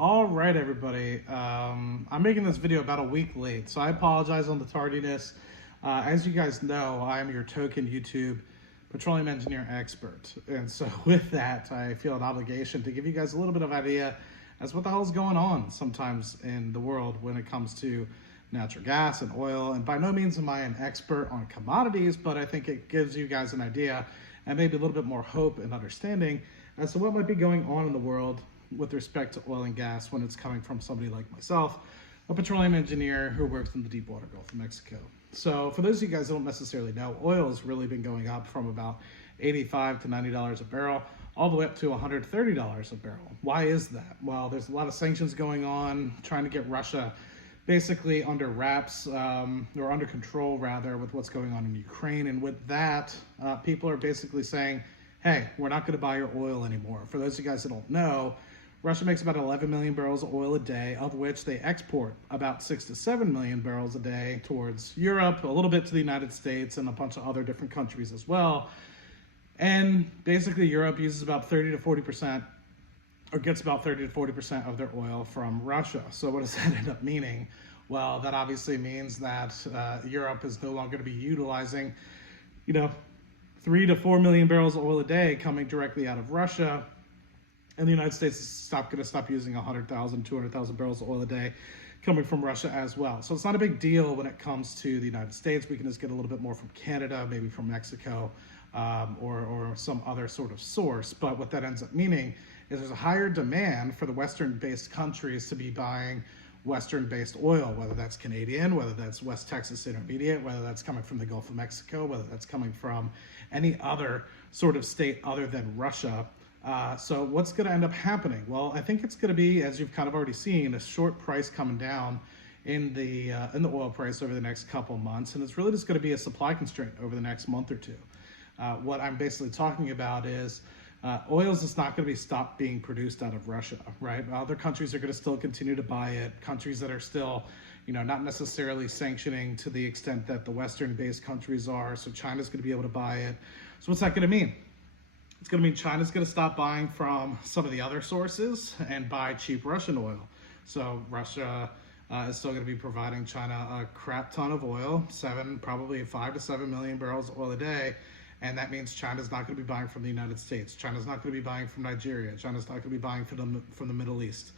All right, everybody. I'm making this video about a week late, so I apologize on the tardiness. As you guys know, I am your token YouTube petroleum engineer expert. And so with that, I feel an obligation to give you guys a little bit of idea as what the hell is going on sometimes in the world when it comes to natural gas and oil. And by no means am I an expert on commodities, but I think it gives you guys an idea and maybe a little bit more hope and understanding as to what might be going on in the world with respect to oil and gas when it's coming from somebody like myself, a petroleum engineer who works in the deep water Gulf of Mexico. So for those of you guys that don't necessarily know, oil has really been going up from about $85 to $90 a barrel, all the way up to $130 a barrel. Why is that? Well, there's a lot of sanctions going on, trying to get Russia basically under wraps, or under control rather, with what's going on in Ukraine. And with that, people are basically saying, hey, we're not gonna buy your oil anymore. For those of you guys that don't know, Russia makes about 11 million barrels of oil a day, of which they export about 6 to 7 million barrels a day towards Europe, a little bit to the United States, and a bunch of other different countries as well. And basically Europe uses about 30 to 40%, or gets about 30 to 40% of their oil from Russia. So what does that end up meaning? Well, that obviously means that Europe is no longer going to be utilizing, 3 to 4 million barrels of oil a day coming directly out of Russia. And the United States is going to stop using 100,000, 200,000 barrels of oil a day coming from Russia as well. So it's not a big deal when it comes to the United States. We can just get a little bit more from Canada, maybe from Mexico, or some other sort of source. But what that ends up meaning is there's a higher demand for the Western-based countries to be buying Western-based oil, whether that's Canadian, whether that's West Texas Intermediate, whether that's coming from the Gulf of Mexico, whether that's coming from any other sort of state other than Russia. So what's going to end up happening? Well, I think it's going to be, as you've kind of already seen, a short price coming down in the oil price over the next couple months, and it's really just going to be a supply constraint over the next month or two. What I'm basically talking about is oil is just not going to be stopped being produced out of Russia, right? Other countries are going to still continue to buy it. Countries that are still, not necessarily sanctioning to the extent that the Western-based countries are. So China's going to be able to buy it. So what's that going to mean? It's going to mean China's going to stop buying from some of the other sources and buy cheap Russian oil. So Russia is still going to be providing China a crap ton of oil, probably 5 to 7 million barrels of oil a day. And that means China's not going to be buying from the United States. China's not going to be buying from Nigeria. China's not going to be buying from the Middle East.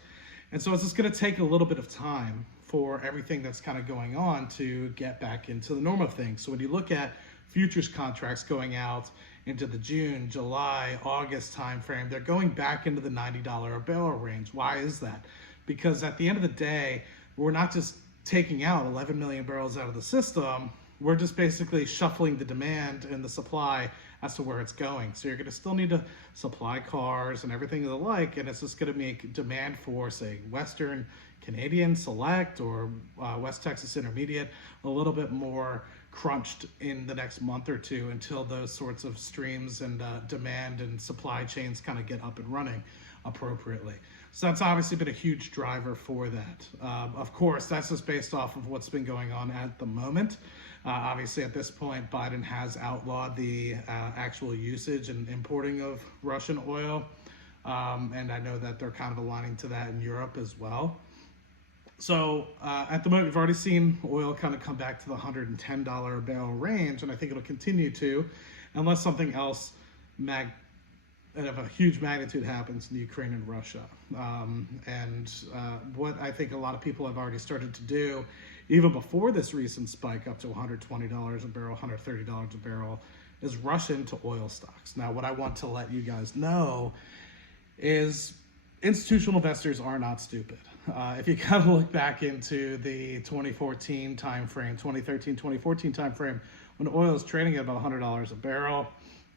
And so it's just going to take a little bit of time for everything that's kind of going on to get back into the normal thing. So when you look at futures contracts going out into the June, July, August timeframe, they're going back into the $90 a barrel range. Why is that? Because at the end of the day, we're not just taking out 11 million barrels out of the system, we're just basically shuffling the demand and the supply as to where it's going. So you're going to still need to supply cars and everything of the like, and it's just going to make demand for, say, Western Canadian Select or West Texas Intermediate a little bit more crunched in the next month or two until those sorts of streams and demand and supply chains kind of get up and running appropriately. So that's obviously been a huge driver for that. Of course, that's just based off of what's been going on at the moment. Obviously, at this point, Biden has outlawed the actual usage and importing of Russian oil. And I know that they're kind of aligning to that in Europe as well. So at the moment, we've already seen oil kind of come back to the $110 a barrel range, and I think it'll continue to, unless something else of a huge magnitude happens in Ukraine and Russia. What I think a lot of people have already started to do, even before this recent spike up to $120 a barrel, $130 a barrel, is rush into oil stocks. Now, what I want to let you guys know is institutional investors are not stupid. If you kind of look back into the 2014 timeframe, 2013, 2014 timeframe, when oil is trading at about $100 a barrel,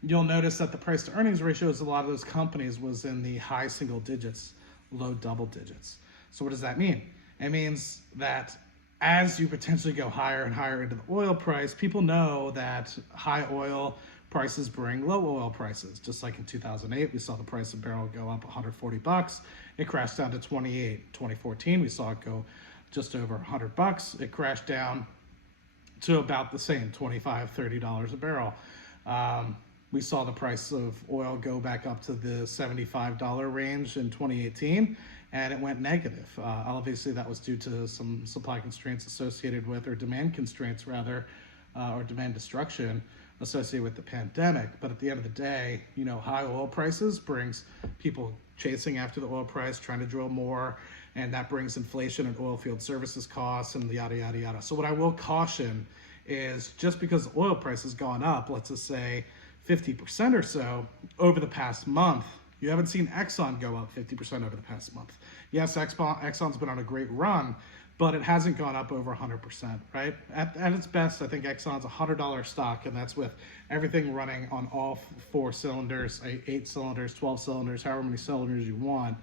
you'll notice that the price to earnings ratios of a lot of those companies was in the high single digits, low double digits. So what does that mean? It means that as you potentially go higher and higher into the oil price, people know that high oil prices bring low oil prices. Just like in 2008, we saw the price of barrel go up 140 bucks. It crashed down to 28. 2014, we saw it go just over 100 bucks. It crashed down to about the same, $25, $30 a barrel. we saw the price of oil go back up to the $75 range in 2018, and it went negative. Obviously, that was due to some supply constraints associated with, or demand constraints rather, or demand destruction associated with the pandemic. But at the end of the day, high oil prices brings people chasing after the oil price, trying to drill more, and that brings inflation and oil field services costs and yada, yada, yada. So what I will caution is, just because the oil price has gone up, let's just say 50% or so over the past month, you haven't seen Exxon go up 50% over the past month. Yes, Exxon's been on a great run, but it hasn't gone up over 100%, right? At its best, I think Exxon's a $100 stock, and that's with everything running on all 4 cylinders, 8 cylinders, 12 cylinders, however many cylinders you want.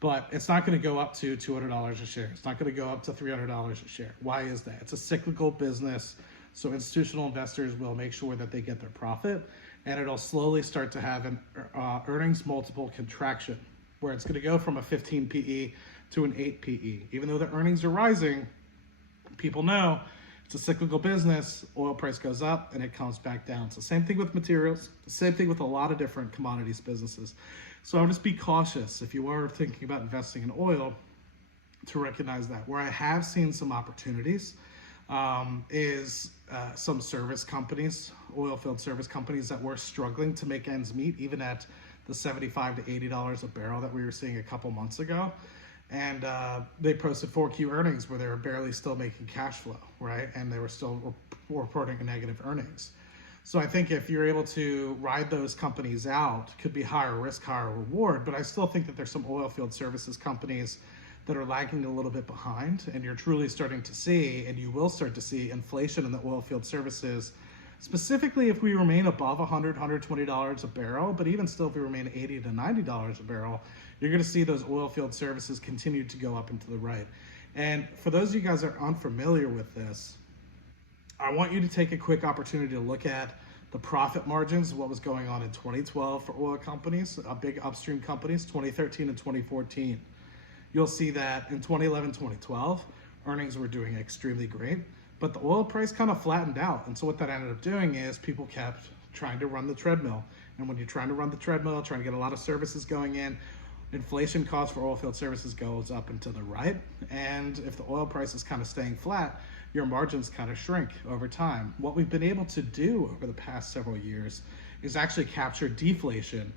But it's not going to go up to $200 a share. It's not going to go up to $300 a share. Why is that? It's a cyclical business, so institutional investors will make sure that they get their profit, and it'll slowly start to have an earnings multiple contraction, where it's going to go from a 15 PE to an 8 PE. Even though the earnings are rising, people know it's a cyclical business. Oil price goes up and it comes back down. So same thing with materials, same thing with a lot of different commodities businesses. So I'll just be cautious if you are thinking about investing in oil, to recognize that. Where I have seen some opportunities is some service companies, oil field service companies that were struggling to make ends meet, even at the $75 to $80 a barrel that we were seeing a couple months ago. And they posted 4Q earnings where they were barely still making cash flow, right? And they were still reporting negative earnings. So I think if you're able to ride those companies out, could be higher risk, higher reward. But I still think that there's some oil field services companies that are lagging a little bit behind, and you're truly starting to see, and you will start to see, inflation in the oil field services, specifically if we remain above $100, $120 a barrel, but even still if we remain $80 to $90 a barrel, you're going to see those oil field services continue to go up and to the right. And for those of you guys that are unfamiliar with this, I want you to take a quick opportunity to look at the profit margins, what was going on in 2012 for oil companies, big upstream companies, 2013 and 2014. You'll see that in 2011, 2012, earnings were doing extremely great, but the oil price kind of flattened out. And so what that ended up doing is people kept trying to run the treadmill. And when you're trying to run the treadmill, trying to get a lot of services going in, inflation cost for oil field services goes up and to the right. And if the oil price is kind of staying flat, your margins kind of shrink over time. What we've been able to do over the past several years is actually capture deflation.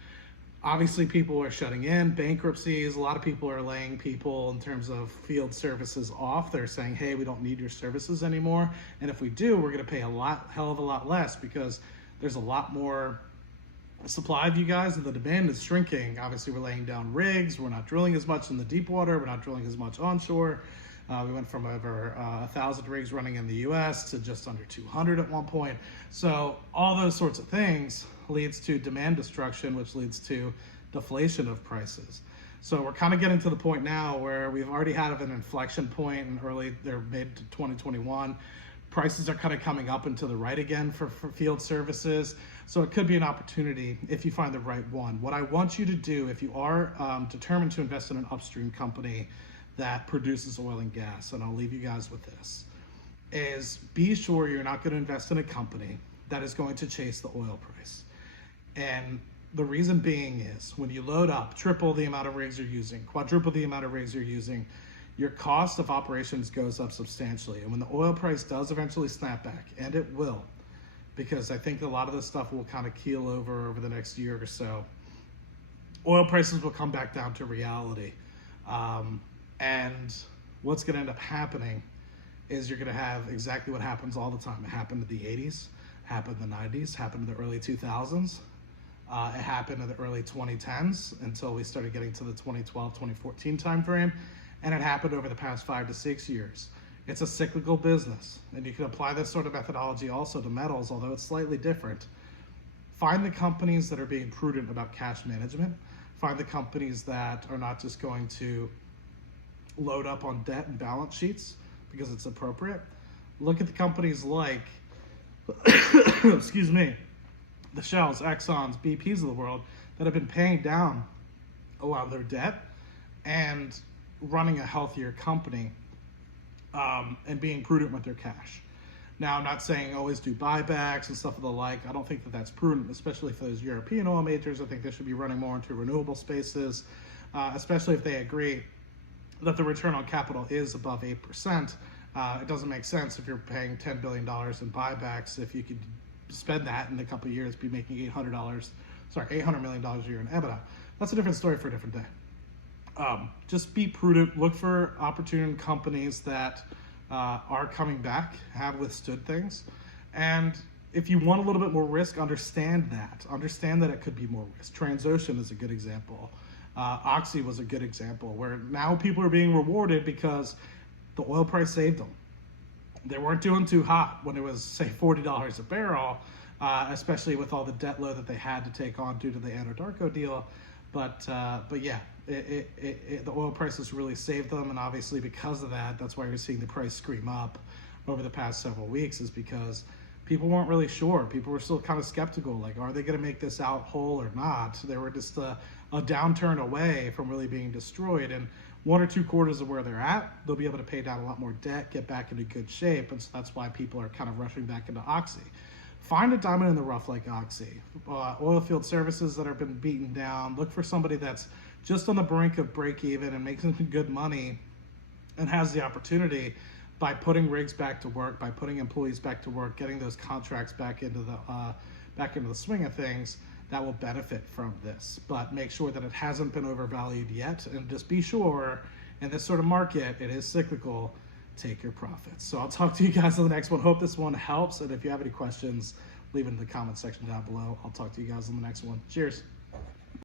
Obviously, people are shutting in, bankruptcies. A lot of people are laying people in terms of field services off. They're saying, hey, we don't need your services anymore. And if we do, we're going to pay hell of a lot less, because there's a lot more supply of you guys and the demand is shrinking. Obviously, we're laying down rigs. We're not drilling as much in the deep water. We're not drilling as much onshore. We went from over 1,000 rigs running in the US to just under 200 at one point. So all those sorts of things leads to demand destruction, which leads to deflation of prices. So we're kind of getting to the point now where we've already had an inflection point in mid 2021. Prices are kind of coming up and to the right again for field services. So it could be an opportunity if you find the right one. What I want you to do, if you are determined to invest in an upstream company that produces oil and gas, and I'll leave you guys with this, is be sure you're not going to invest in a company that is going to chase the oil price. And the reason being is, when you load up triple the amount of rigs you're using, quadruple the amount of rigs you're using, your cost of operations goes up substantially. And when the oil price does eventually snap back, and it will, because I think a lot of this stuff will kind of keel over the next year or so, oil prices will come back down to reality. And what's going to end up happening is you're going to have exactly what happens all the time. It happened in the 80s, happened in the 90s, happened in the early 2000s. It happened in the early 2010s until we started getting to the 2012, 2014 timeframe. And it happened over the past 5 to 6 years. It's a cyclical business. And you can apply this sort of methodology also to metals, although it's slightly different. Find the companies that are being prudent about cash management. Find the companies that are not just going to load up on debt and balance sheets because it's appropriate. Look at the companies like, excuse me, the Shells, Exxons, BPs of the world that have been paying down a lot of their debt and running a healthier company and being prudent with their cash. Now, I'm not saying always do buybacks and stuff of the like. I don't think that that's prudent, especially for those European oil majors. I think they should be running more into renewable spaces, especially if they agree that the return on capital is above 8%. It doesn't make sense if you're paying $10 billion in buybacks. If you could spend that in a couple of years, be making $800 million a year in EBITDA. That's a different story for a different day. Just be prudent. Look for opportune companies that are coming back, have withstood things. And if you want a little bit more risk, understand that. Understand that it could be more risk. Transocean is a good example. Oxy was a good example, where now people are being rewarded because the oil price saved them. They weren't doing too hot when it was, say, $40 a barrel, especially with all the debt load that they had to take on due to the Anadarko deal. But yeah, the oil prices really saved them, and obviously because of that, that's why you're seeing the price scream up over the past several weeks, is because people weren't really sure. People were still kind of skeptical, like, are they going to make this out whole or not? They were just a downturn away from really being destroyed, and 1 or 2 quarters of where they're at, they'll be able to pay down a lot more debt, get back into good shape, and so that's why people are kind of rushing back into Oxy. Find a diamond in the rough like Oxy. Oil field services that have been beaten down. Look for somebody that's just on the brink of break even and making some good money and has the opportunity, by putting rigs back to work, by putting employees back to work, getting those contracts back into the swing of things, that will benefit from this. But make sure that it hasn't been overvalued yet, and just be sure in this sort of market, it is cyclical. Take your profits. So I'll talk to you guys on the next one. Hope this one helps. And if you have any questions, leave it in the comment section down below. I'll talk to you guys on the next one. Cheers.